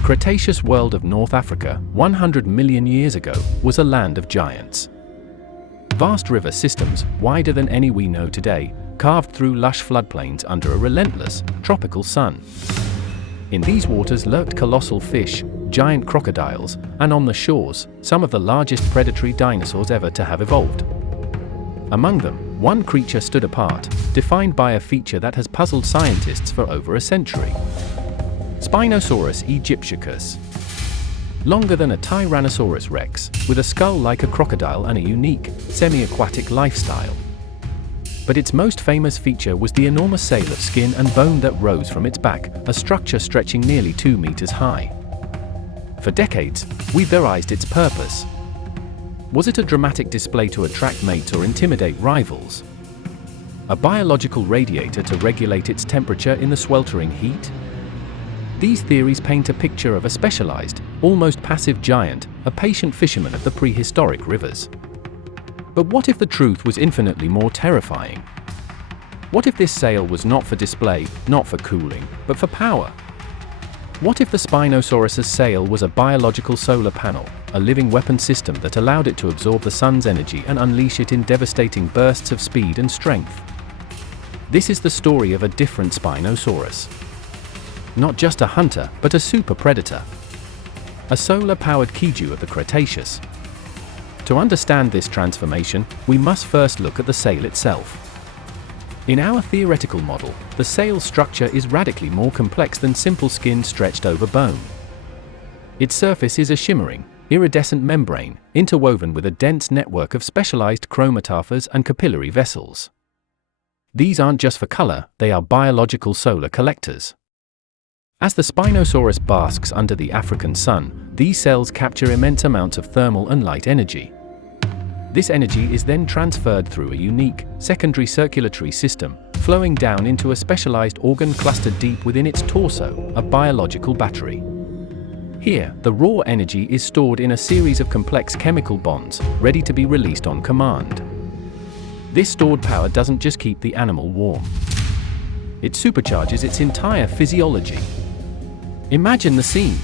The Cretaceous world of North Africa, 100 million years ago, was a land of giants. Vast river systems, wider than any we know today, carved through lush floodplains under a relentless, tropical sun. In these waters lurked colossal fish, giant crocodiles, and on the shores, some of the largest predatory dinosaurs ever to have evolved. Among them, one creature stood apart, defined by a feature that has puzzled scientists for over a century. Spinosaurus aegyptiacus. Longer than a Tyrannosaurus rex, with a skull like a crocodile and a unique, semi-aquatic lifestyle. But its most famous feature was the enormous sail of skin and bone that rose from its back, a structure stretching nearly 2 meters high. For decades, we theorized its purpose. Was it a dramatic display to attract mates or intimidate rivals? A biological radiator to regulate its temperature in the sweltering heat? These theories paint a picture of a specialized, almost passive giant, a patient fisherman of the prehistoric rivers. But what if the truth was infinitely more terrifying? What if this sail was not for display, not for cooling, but for power? What if the Spinosaurus's sail was a biological solar panel, a living weapon system that allowed it to absorb the sun's energy and unleash it in devastating bursts of speed and strength? This is the story of a different Spinosaurus. Not just a hunter, but a super predator. A solar-powered kaiju of the Cretaceous. To understand this transformation, we must first look at the sail itself. In our theoretical model, the sail structure is radically more complex than simple skin stretched over bone. Its surface is a shimmering, iridescent membrane, interwoven with a dense network of specialized chromatophores and capillary vessels. These aren't just for color, they are biological solar collectors. As the Spinosaurus basks under the African sun, these cells capture immense amounts of thermal and light energy. This energy is then transferred through a unique, secondary circulatory system, flowing down into a specialized organ clustered deep within its torso, a biological battery. Here, the raw energy is stored in a series of complex chemical bonds, ready to be released on command. This stored power doesn't just keep the animal warm. It supercharges its entire physiology. Imagine the scene.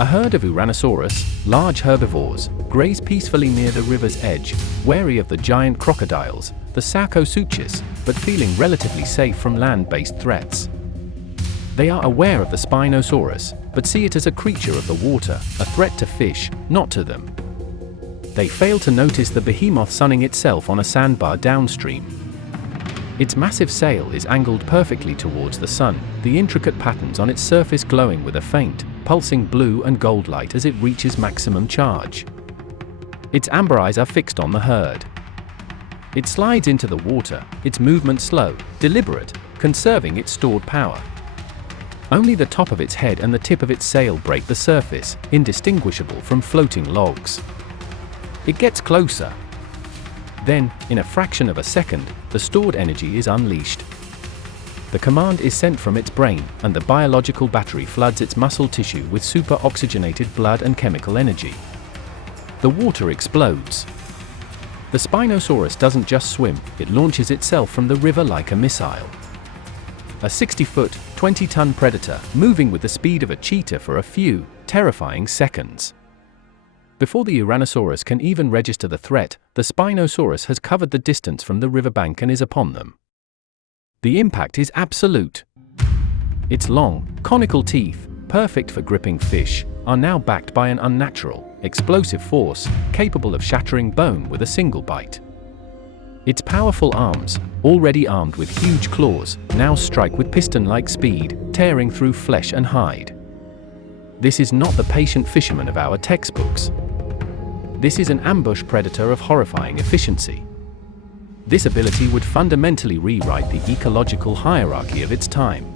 A herd of Uranosaurus, large herbivores, graze peacefully near the river's edge, wary of the giant crocodiles, the Sarcosuchus, but feeling relatively safe from land-based threats. They are aware of the Spinosaurus, but see it as a creature of the water, a threat to fish, not to them. They fail to notice the behemoth sunning itself on a sandbar downstream. Its massive sail is angled perfectly towards the sun, the intricate patterns on its surface glowing with a faint, pulsing blue and gold light as it reaches maximum charge. Its amber eyes are fixed on the herd. It slides into the water, its movement slow, deliberate, conserving its stored power. Only the top of its head and the tip of its sail break the surface, indistinguishable from floating logs. It gets closer. Then, in a fraction of a second, the stored energy is unleashed. The command is sent from its brain, and the biological battery floods its muscle tissue with super-oxygenated blood and chemical energy. The water explodes. The Spinosaurus doesn't just swim, it launches itself from the river like a missile. A 60-foot, 20-ton predator, moving with the speed of a cheetah for a few, terrifying seconds. Before the Uranosaurus can even register the threat, the Spinosaurus has covered the distance from the riverbank and is upon them. The impact is absolute. Its long, conical teeth, perfect for gripping fish, are now backed by an unnatural, explosive force, capable of shattering bone with a single bite. Its powerful arms, already armed with huge claws, now strike with piston-like speed, tearing through flesh and hide. This is not the patient fisherman of our textbooks. This is an ambush predator of horrifying efficiency. This ability would fundamentally rewrite the ecological hierarchy of its time.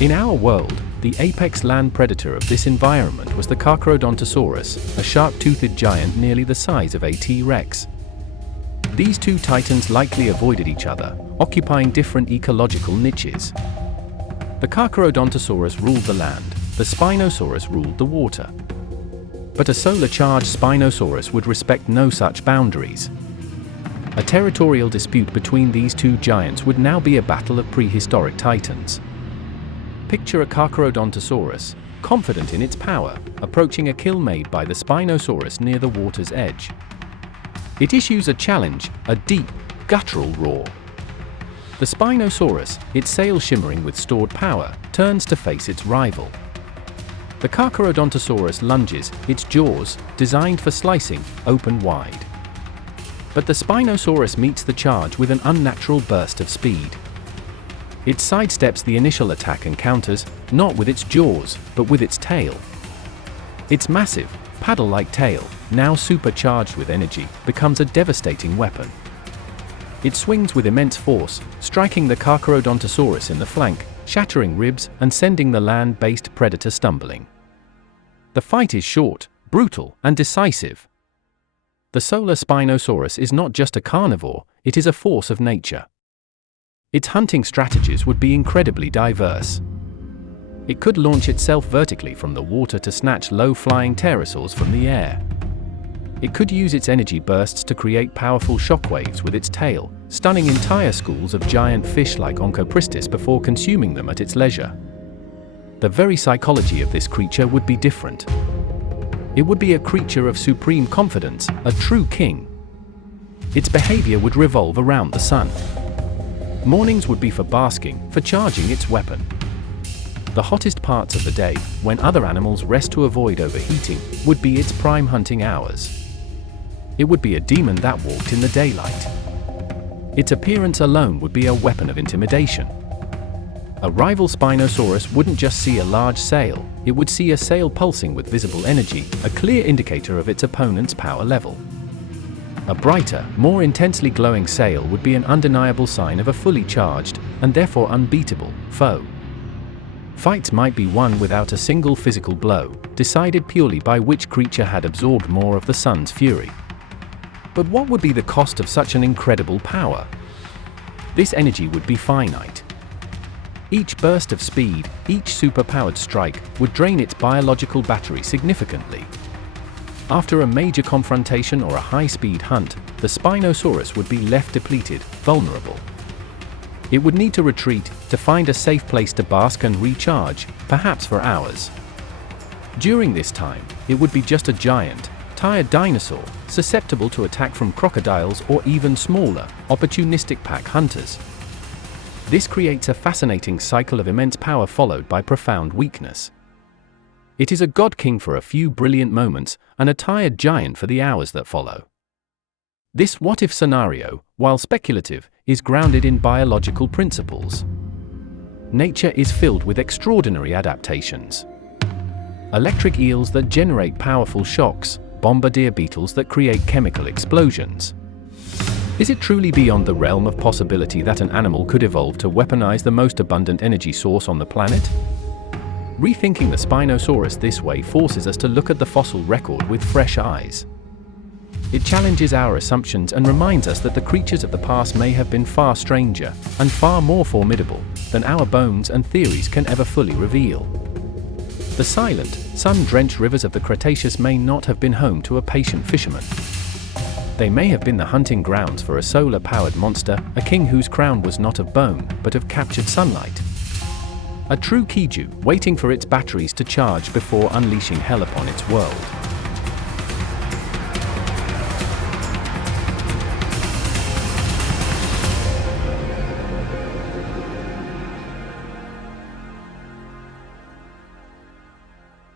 In our world, the apex land predator of this environment was the Carcharodontosaurus, a sharp-toothed giant nearly the size of a T-Rex. These two titans likely avoided each other, occupying different ecological niches. The Carcharodontosaurus ruled the land, the Spinosaurus ruled the water. But a solar-charged Spinosaurus would respect no such boundaries. A territorial dispute between these two giants would now be a battle of prehistoric titans. Picture a Carcharodontosaurus, confident in its power, approaching a kill made by the Spinosaurus near the water's edge. It issues a challenge, a deep, guttural roar. The Spinosaurus, its sail shimmering with stored power, turns to face its rival. The Carcharodontosaurus lunges, its jaws, designed for slicing, open wide. But the Spinosaurus meets the charge with an unnatural burst of speed. It sidesteps the initial attack and counters, not with its jaws, but with its tail. Its massive, paddle-like tail, now supercharged with energy, becomes a devastating weapon. It swings with immense force, striking the Carcharodontosaurus in the flank, shattering ribs and sending the land-based predator stumbling. The fight is short, brutal, and decisive. The solar Spinosaurus is not just a carnivore, it is a force of nature. Its hunting strategies would be incredibly diverse. It could launch itself vertically from the water to snatch low-flying pterosaurs from the air. It could use its energy bursts to create powerful shockwaves with its tail, stunning entire schools of giant fish like Onchopristis before consuming them at its leisure. The very psychology of this creature would be different. It would be a creature of supreme confidence, a true king. Its behavior would revolve around the sun. Mornings would be for basking, for charging its weapon. The hottest parts of the day, when other animals rest to avoid overheating, would be its prime hunting hours. It would be a demon that walked in the daylight. Its appearance alone would be a weapon of intimidation. A rival Spinosaurus wouldn't just see a large sail, it would see a sail pulsing with visible energy, a clear indicator of its opponent's power level. A brighter, more intensely glowing sail would be an undeniable sign of a fully charged, and therefore unbeatable, foe. Fights might be won without a single physical blow, decided purely by which creature had absorbed more of the sun's fury. But what would be the cost of such an incredible power? This energy would be finite. Each burst of speed, each superpowered strike, would drain its biological battery significantly. After a major confrontation or a high-speed hunt, the Spinosaurus would be left depleted, vulnerable. It would need to retreat, to find a safe place to bask and recharge, perhaps for hours. During this time, it would be just a giant, tired dinosaur, susceptible to attack from crocodiles or even smaller, opportunistic pack hunters. This creates a fascinating cycle of immense power followed by profound weakness. It is a god-king for a few brilliant moments, and a tired giant for the hours that follow. This what-if scenario, while speculative, is grounded in biological principles. Nature is filled with extraordinary adaptations. Electric eels that generate powerful shocks, bombardier beetles that create chemical explosions. Is it truly beyond the realm of possibility that an animal could evolve to weaponize the most abundant energy source on the planet? Rethinking the Spinosaurus this way forces us to look at the fossil record with fresh eyes. It challenges our assumptions and reminds us that the creatures of the past may have been far stranger, and far more formidable, than our bones and theories can ever fully reveal. The silent, sun-drenched rivers of the Cretaceous may not have been home to a patient fisherman. They may have been the hunting grounds for a solar-powered monster, a king whose crown was not of bone, but of captured sunlight. A true kaiju, waiting for its batteries to charge before unleashing hell upon its world.